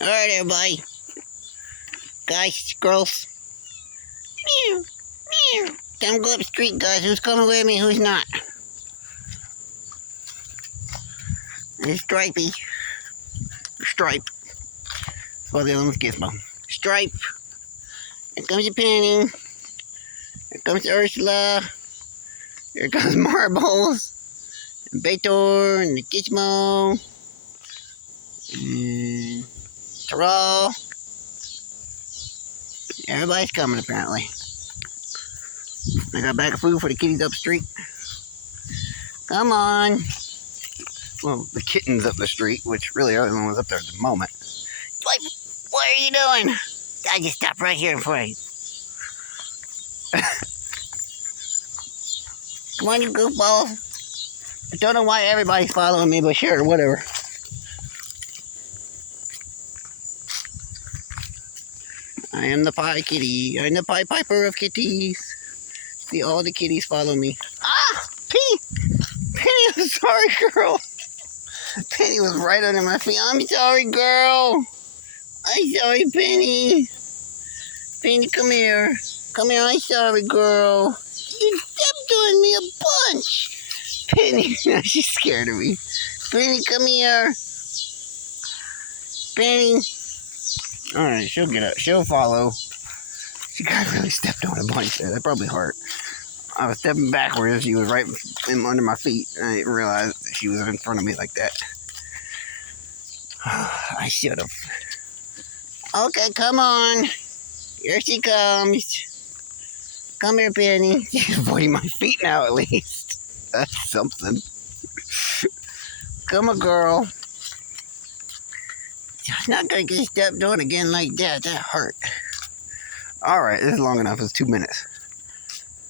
Alright, everybody. Guys, girls. Meow, meow. Time to go up the street, guys. Who's coming with me? Who's not? There's Stripey. Stripe. Well, the other one's Gizmo. Stripe. Here comes your Penny. Here comes Ursula. Here comes Marbles. And Betor. And the Gizmo. And Terrell. Everybody's coming, apparently. I got a bag of food for the kitties up the street. Come on. Well, the kittens up the street, which really are the ones up there at the moment. What are you doing? I just stopped right here in front of you. Come on, you goofball. I don't know why everybody's following me, but sure, whatever. I am the pie kitty. I'm the pie piper of kitties. See, all the kitties follow me. Ah! Penny! Penny, I'm sorry, girl. Penny was right under my feet. I'm sorry, girl. I'm sorry, Penny. Penny, come here. Come here, I'm sorry, girl. You stepped on me a bunch. Penny, she's scared of me. Penny, come here. Penny. Alright, she'll get up. She'll follow. She got really stepped on a bunch there. That probably hurt. I was stepping backwards. She was right under my feet. And I didn't realize that she was in front of me like that. I should have. Okay, come on. Here she comes. Come here, Penny. She's avoiding my feet now, at least. That's something. Come on, girl. I'm not going to get stepped on again like that. That hurt. Alright, this is long enough. It's 2 minutes.